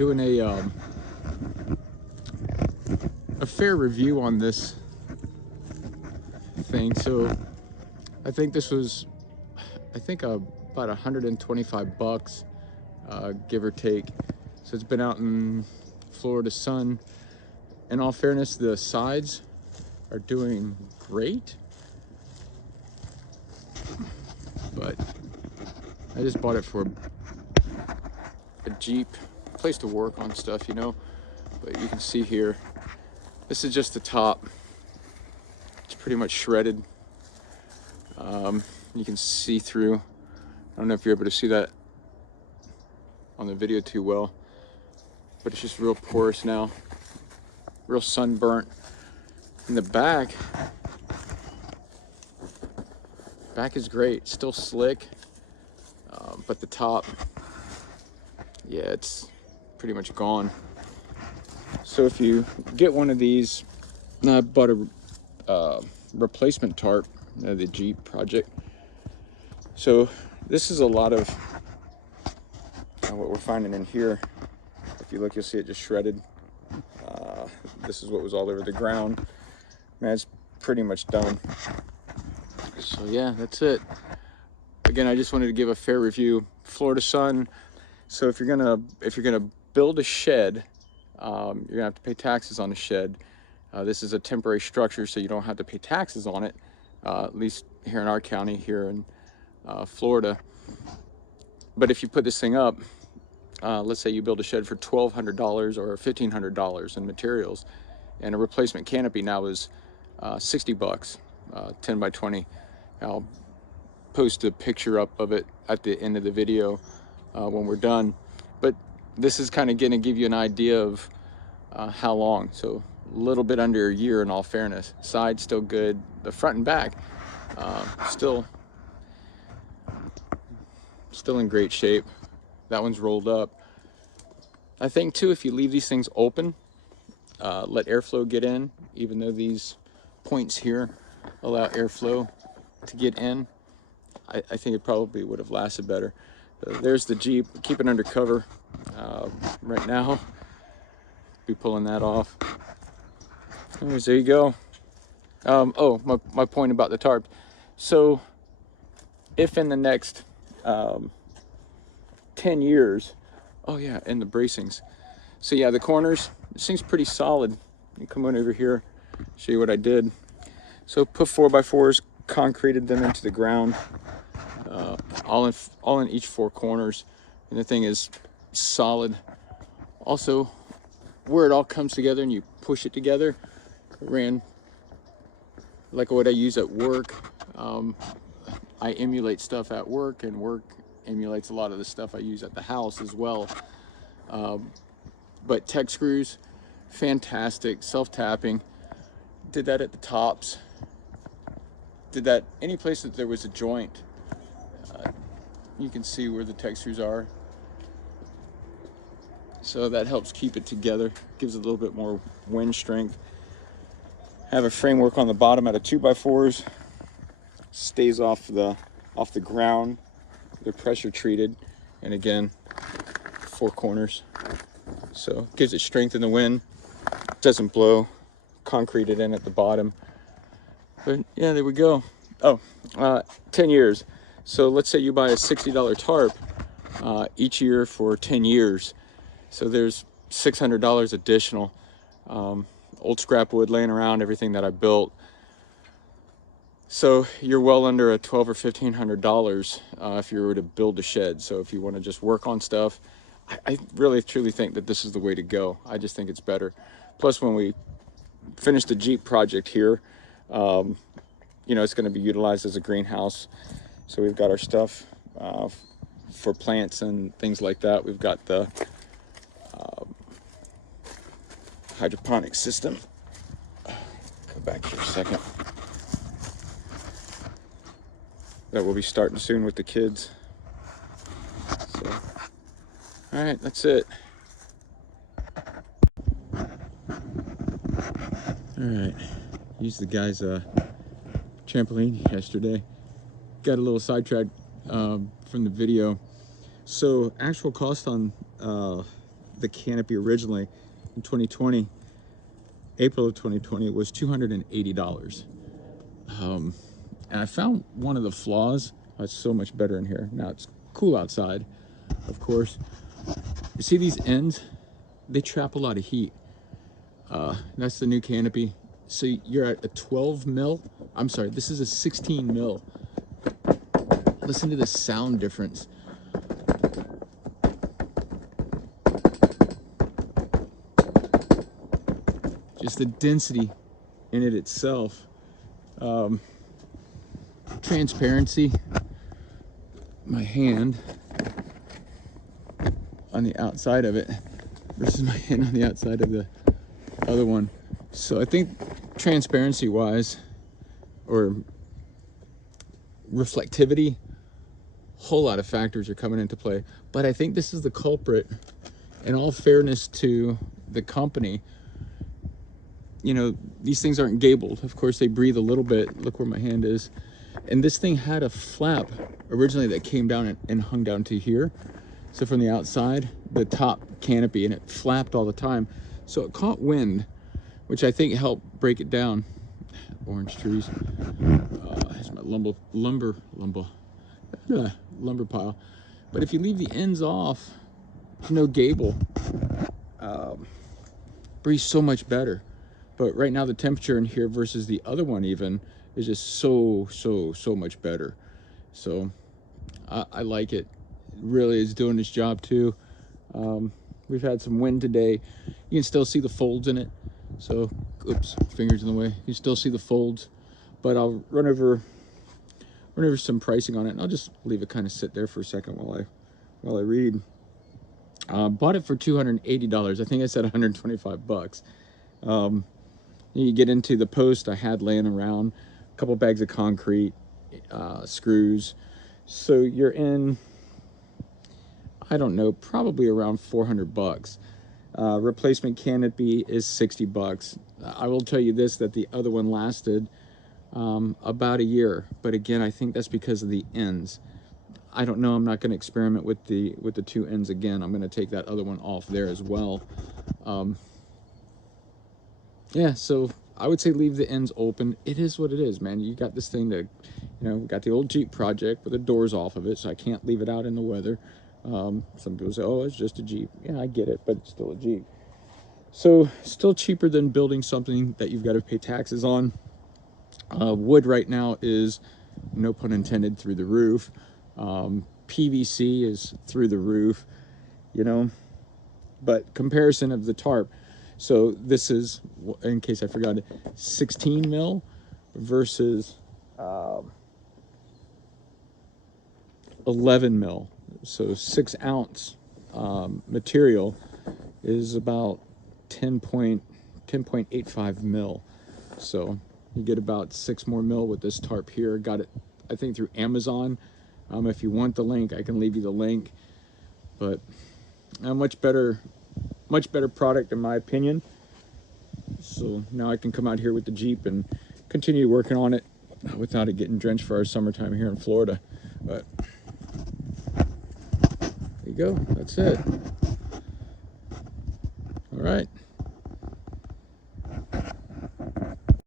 doing a fair review on this thing. So I think this was, about 125 bucks, give or take. So it's been out in Florida sun. In all fairness, the sides are doing great, but I just bought it for a Jeep, place to work on stuff, you know. But you can see here, this is just the top. It's pretty much shredded. You can see through. I don't know if you're able to see that on the video too well, but it's just real porous now, real sunburnt. In the back is great, still slick, but the top, yeah, it's pretty much gone. So if you get one of these, I bought a replacement tarp, the Jeep project. So this is a lot of what we're finding in here. If you look, you'll see it just shredded. This is what was all over the ground. Man, it's pretty much done. So yeah, that's it. Again, I just wanted to give a fair review. Florida sun. So if you're gonna build a shed, you're gonna have to pay taxes on the shed. This is a temporary structure, so you don't have to pay taxes on it, at least here in our county, here in Florida. But if you put this thing up, let's say you build a shed for $1,200 or $1,500 in materials, and a replacement canopy now is 60 bucks, 10 by 20. I'll post a picture up of it at the end of the video when we're done. But this is kind of going to give you an idea of how long. So a little bit under a year in all fairness. Side still good. The front and back still in great shape. That one's rolled up. I think too, if you leave these things open, let airflow get in, even though these points here allow airflow to get in, I think it probably would have lasted better. There's the Jeep. Keep it under cover right now. Be pulling that off. Anyways, there you go. Oh, my point about the tarp. So if in the next 10 years, oh yeah, and the bracings. So yeah, the corners, this thing's pretty solid. You come on over here, show you what I did. So put 4x4s, concreted them into the ground, all in each four corners, and the thing is solid. Also, where it all comes together and you push it together, it ran like what I use at work. I emulate stuff at work, and work emulates a lot of the stuff I use at the house as well. But tech screws, fantastic, self-tapping. Did that at the tops. Did that any place that there was a joint. You can see where the tech screws are. So that helps keep it together, gives it a little bit more wind strength. Have a framework on the bottom out of 2x4s. Stays off the ground. They're pressure treated, and again, four corners. So gives it strength in the wind. Doesn't blow. Concreted in at the bottom. But yeah, there we go. Oh, 10 years. So let's say you buy a $60 tarp each year for 10 years. So there's $600 additional. Old scrap wood laying around, everything that I built. So you're well under a $1,200 or $1,500 if you were to build a shed. So if you want to just work on stuff, I really truly think that this is the way to go. I just think it's better. Plus, when we finish the Jeep project here, you know, it's going to be utilized as a greenhouse. So we've got our stuff for plants and things like that. We've got the hydroponic system. Go back here a second. That will be starting soon with the kids. So, all right, that's it. All right, used the guy's trampoline yesterday. Got a little sidetracked from the video. So actual cost on the canopy originally in 2020, April of 2020, was $280. And I found one of the flaws. Oh, it's so much better in here. Now it's cool outside, of course. You see these ends? They trap a lot of heat. That's the new canopy. So you're at a 12 mil. I'm sorry, this is a 16 mil. Listen to the sound difference. Just the density in it itself. Transparency. My hand on the outside of it versus my hand on the outside of the other one. So I think transparency wise, or reflectivity, whole lot of factors are coming into play. But I think this is the culprit. In all fairness to the company, you know, these things aren't gabled. Of course, they breathe a little bit. Look where my hand is. And this thing had a flap originally that came down and hung down to here. So from the outside, the top canopy, and it flapped all the time. So it caught wind, which I think helped break it down. Orange trees. Here's my lumber pile. But if you leave the ends off, there's no gable. Breathes so much better. But right now the temperature in here versus the other one even is just so much better. So I like it. It really is doing its job too. We've had some wind today. You can still see the folds in it. So, oops, fingers in the way. You can still see the folds. But I'll run over some pricing on it, and I'll just leave it kind of sit there for a second while I read. Bought it for $280. I think I said 125 bucks. You get into the post I had laying around, a couple bags of concrete, screws. So you're in, I don't know, probably around 400 bucks. Replacement canopy is 60 bucks. I will tell you this, that the other one lasted about a year. But again, I think that's because of the ends. I don't know. I'm not going to experiment with the two ends again. I'm going to take that other one off there as well. Yeah, so I would say leave the ends open. It is what it is, man. You got this thing that, you know, got the old Jeep project with the doors off of it, so I can't leave it out in the weather. Some people say, oh, it's just a Jeep. Yeah, I get it, but it's still a Jeep. So still cheaper than building something that you've got to pay taxes on. Wood right now is, no pun intended, through the roof. PVC is through the roof, you know. But comparison of the tarp. So this is, in case I forgot it, 16 mil versus 11 mil. So 6 ounce material is about 10.85 mil. So you get about 6 more mil with this tarp here. Got it, I think, through Amazon. If you want the link, I can leave you the link. But a much better product in my opinion. So now I can come out here with the Jeep and continue working on it without it getting drenched for our summertime here in Florida. But there you go, that's it. All right.